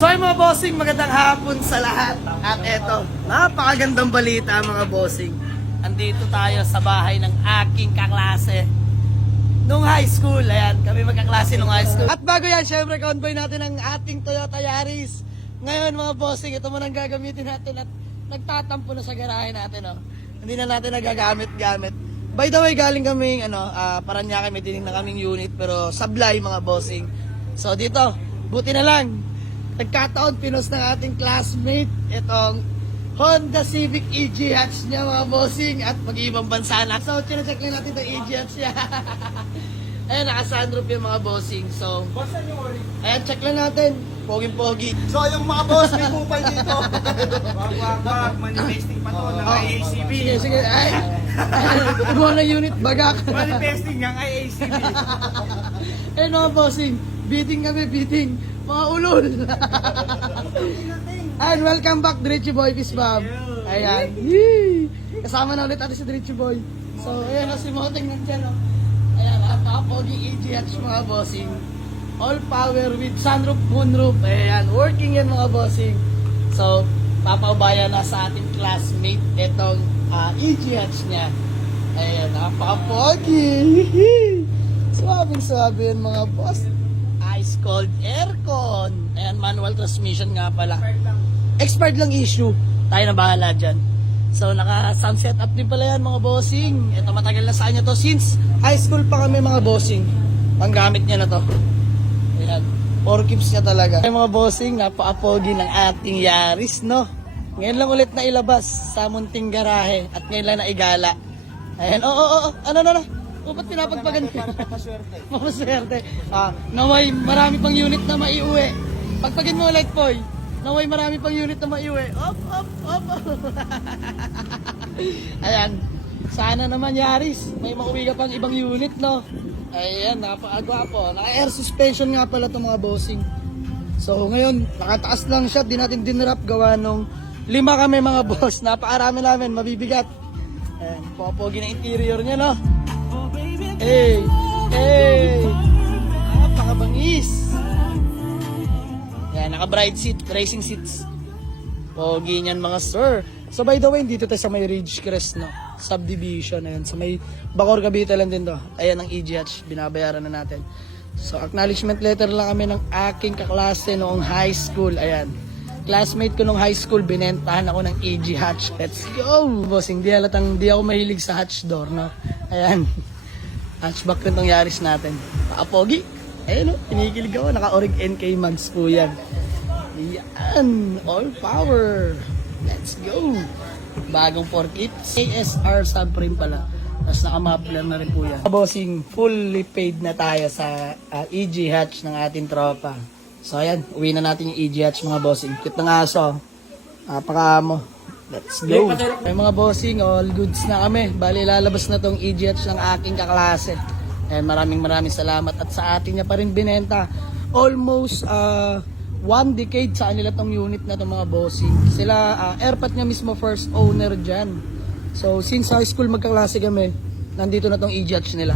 So ay mga bossing, magandang hapon sa lahat. At eto, napakagandang balita mga bossing. Andito tayo sa bahay ng aking kaklase nung high school. Ayan, kami magkaklase nung high school. At bago yan, syempre convoy natin ang ating Toyota Yaris. Ngayon mga bossing, ito muna ang gagamitin natin at nagtatampo na sa garahe natin. Oh. Hindi na natin nagagamit-gamit. By the way, galing kaming Paranaque, may tining na kaming unit pero sablay mga bossing. So dito, buti na lang. Nagkataon, pinos ng ating classmate itong Honda Civic EG hatch niya mga bossing at mag-ibang bansa na. So, chinecheck lang natin itong EG hatch niya. Ayan, naka-sunroof yung mga bossing. So, ayan, check lang natin. Poging-pogi. So yung mga boss, may kupal dito. Wag, manifesting pa to ng IACB. Sige. Ay, buwan na unit, bagak. Manifesting ng IACB. Ayan mga bossing, beating kami, beating. Mga ulol. And welcome back, Diretso Boy Peace Bomb. Ayan. Yee! Kasama na ulit natin si Diretso Boy. So, ayan o, si Moteng nandyan o. Ayan, napaka-pogi EG hatch mga bossing. All power with sunroof, moonroof. Ayan, working yan mga bossing. So, papaubayan na sa ating classmate itong EG hatch niya. Ayan, napaka-pogi. Suwabing-suwabe yan mga boss. Ice cold aircon. Ayan, manual transmission nga pala. Expired lang issue. Tayo na bahala dyan. So, naka-sound setup din pala yan mga bossing. Ito matagal na sa kanya to. Since high school pa kami mga bossing. Panggamit niya na to. Ayan. 4 keeps niya talaga. Ay mga bossing, napaka-pogi ng ating Yaris, no? Ngayon lang ulit na ilabas sa munting garahe. At ngayon lang na igala. Ayan, ano. O, ba't pinapagpagan? Mapaswerte. Naway marami pang unit na maiuwi. Pagpagin mo ulit, Poy. Naway marami pang unit na maiuwi. Op. Ayan. Sana naman, Yaris. May mauwi ka pang ibang unit, no? Ayan, napakagwapo. Naka-air suspension nga pala itong mga bossing. So, ngayon, nakataas lang siya. Di natin dinrap gawa nung 5 kami mga boss. Napakarami namin, mabibigat. Ayan, popogi na interior niya, no? Hey! Napakabangis! Yan, naka-bride seat, racing seats. Pogi niyan mga sir. So by the way, dito tayo sa may Ridgecrest, no? Subdivision, ayan. Sa may Bacoor, Cavite lang din to. Ayan ang EG hatch, binabayaran na natin. So acknowledgement letter lang kami ng aking kaklase noong high school. Ayan. Classmate ko nung high school, binentahan ako ng EG hatch. Let's go! Bossing, di ako mahilig sa hatch door, no? Ayan. Hatchback ko itong Yaris natin. Pakapogi. Ayun o, kinikilig ako. Naka-orig NK mags po yan. Yan. All power. Let's go. Bagong 4 clips. ASR subframe pala. Tapos naka-muffler na rin po yan. Bossing, fully paid na tayo sa EG hatch ng ating tropa. So ayan, uwi na natin yung EG hatch mga bossing. Cute ng aso. Napaka-amo. Let's go. Ay mga bossing, all goods na kami. Bali, lalabas na tong EG hatch ng aking kaklase. And maraming salamat. At sa ating niya pa rin binenta. Almost 1 decade sa kanila tong unit na tong mga bossing. Sila, airpat niya mismo first owner dyan. So, since high school magkaklase kami, nandito na tong EG hatch nila.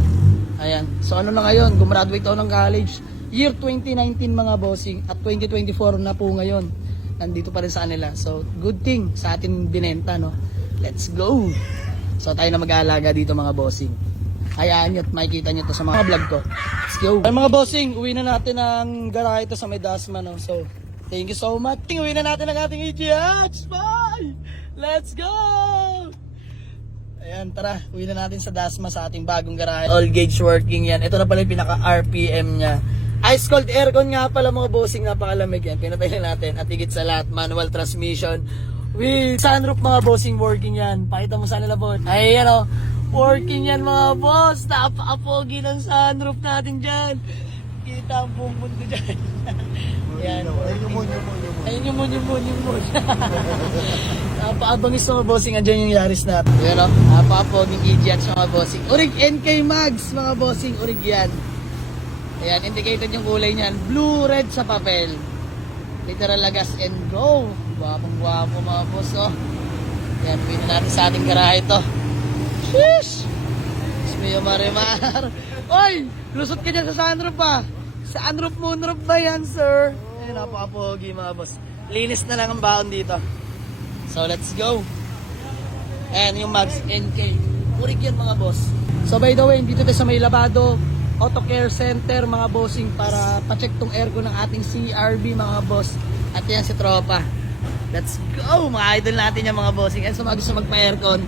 Ayan. So, ano na ngayon? Gumraduate ako ng college. Year 2019 mga bossing. At 2024 na po ngayon. Nandito pa rin sa kanila. So, good thing sa atin binenta, no? Let's go! So, tayo na mag-aalaga dito mga bossing. Hayaan nyo at makikita nyo to sa mga vlog ko. Let's go! Ay, mga bossing, uwi na natin ang garahe ito sa may Dasma, no? So, thank you so much. Uwi na natin ang ating EG hatch. Bye! Let's go! Ayan, tara. Uwi na natin sa Dasma sa ating bagong garahe. All gauge working yan. Ito na pala yung pinaka-RPM nya. Ice cold aircon nga pala mga bossing, napakalamig yan. Pinatay na natin at higit sa lahat, manual transmission with sunroof mga bossing, working yan. Pakita mo sa nila po. Ay yan o, working yan mga boss. Napaka-pogi ng sunroof natin dyan. Kita ang buong mundo dyan. Yan. Ayun yung mon. Napaka-bangis mga bossing, andyan yung Yaris natin. Yan o, napaka-poging EG hatch mga bossing. Orig NK mags mga bossing, orig yan. Ayan, indicated yung kulay niyan. Blue, red sa papel. Literal lagas and go. Gwapong-gwapo mga boss, oh. Ayan, pinin natin sa ating garahe ito. Sheesh! Smeo Marimar. Oy! Lusot ka dyan sa sunroof, ah. Sa unroof, moonroof ba yan, sir? Ayun, napaka-pogi mga boss. Linis na lang ang baon dito. So, let's go. Ayan, yung Max NK. Purik yan mga boss. So, by the way, dito tayo sa may Labado Auto Care Center mga bossing para pa-check tong aircon ng ating CRV mga boss. At yan si Tropa. Let's go! Mga idol natin yan mga bossing. And sa mga gusto magpa-aircon,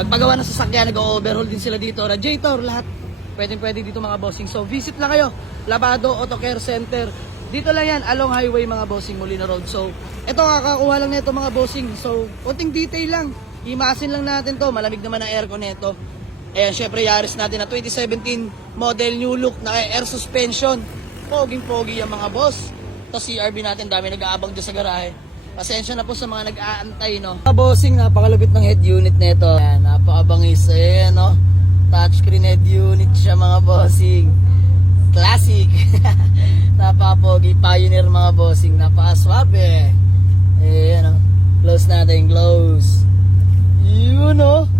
magpagawa ng sasakyan, nag-overhaul din sila dito. Radiator, lahat. Pwede dito mga bossing. So, visit lang kayo. Labado Auto Care Center. Dito lang yan, along highway mga bossing, Molina Road. So, ito kakakuha lang nito mga bossing. So, konting detail lang. Imasin lang natin to. Malamig naman ang aircon nito. Ayan, syempre Yaris natin na 2017 model new look na air suspension. Poging-pogi yung mga boss. Tapos CRV natin, dami nag-aabang dyan sa garahe. Pasensya na po sa mga nag-aantay, no? Mga bossing, napakalupit ng head unit nito. Ayan, napakabangis. Ayan, no? Touchscreen head unit siya mga bossing. Classic. Napaka-pogi. Pioneer mga bossing. Napaka-swabe. Ayan, no? Close natin, close. Yun, no?